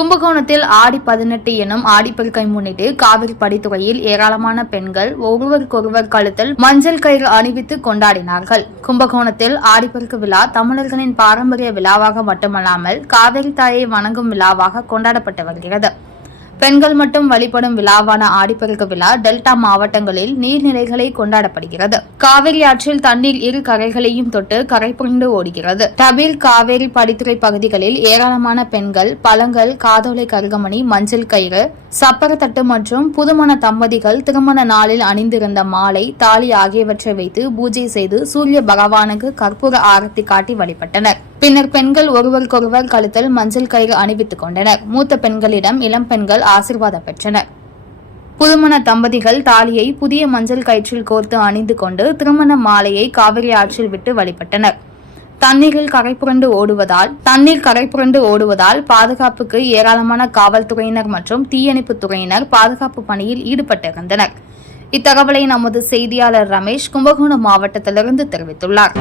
கும்பகோணத்தில் ஆடி பதினெட்டு எனும் ஆடிப்பெருக்கை முன்னிட்டு காவிரி படித்துறையில் ஏராளமான பெண்கள் ஒருவருக்கொருவர் கழுத்தில் மஞ்சள் கயிறு அணிவித்து கொண்டாடினார்கள். கும்பகோணத்தில் ஆடிப்பெருக்கு விழா தமிழர்களின் பாரம்பரிய விழாவாக மட்டுமல்லாமல் காவிரி தாயை வணங்கும் விழாவாக கொண்டாடப்பட்டு வருகிறது. பெண்கள் மட்டும் வழிபடும் விழாவான ஆடிப்பெருக்கு விழா டெல்டா மாவட்டங்களில் நீர்நிலைகளை கொண்டாடப்படுகிறது. காவிரி ஆற்றில் தண்ணீர் இரு கரைகளையும் தொட்டு கரை புரண்டு ஓடுகிறது. டபில் காவேரி படித்துறை பகுதிகளில் ஏராளமான பெண்கள் பழங்கள் காதோலை கருகமணி மஞ்சள் கயிறு சப்பரத்தட்டு மற்றும் புதுமண தம்பதிகள் திருமண நாளில் அணிந்திருந்த மாலை தாலி ஆகியவற்றை வைத்து பூஜை செய்து சூரிய பகவானுக்கு கற்பூர ஆரத்தி காட்டி வழிபட்டனர். பின்னர் பெண்கள் ஒருவருக்கொருவர் கழுத்தில் மஞ்சள் கயிறு அணிவித்துக் கொண்டனர். மூத்த பெண்களிடம் இளம் பெண்கள் ஆசிர்வாதம் பெற்றனர். புதுமண தம்பதிகள் தாலியை புதிய மஞ்சள் கயிற்றில் கோர்த்து அணிந்து கொண்டு திருமண மாலையை காவிரி ஆற்றில் விட்டு வழிபட்டனர். தண்ணீரில் கரைபுரண்டு ஓடுவதால் தண்ணீர் கரைபுரண்டு ஓடுவதால் பாதுகாப்புக்கு ஏராளமான காவல்துறையினர் மற்றும் தீயணைப்புத் துறையினர் பாதுகாப்பு பணியில் ஈடுபட்டிருந்தனர். இத்தகவலை நமது செய்தியாளர் ரமேஷ் கும்பகோணம் மாவட்டத்திலிருந்து தெரிவித்துள்ளார்.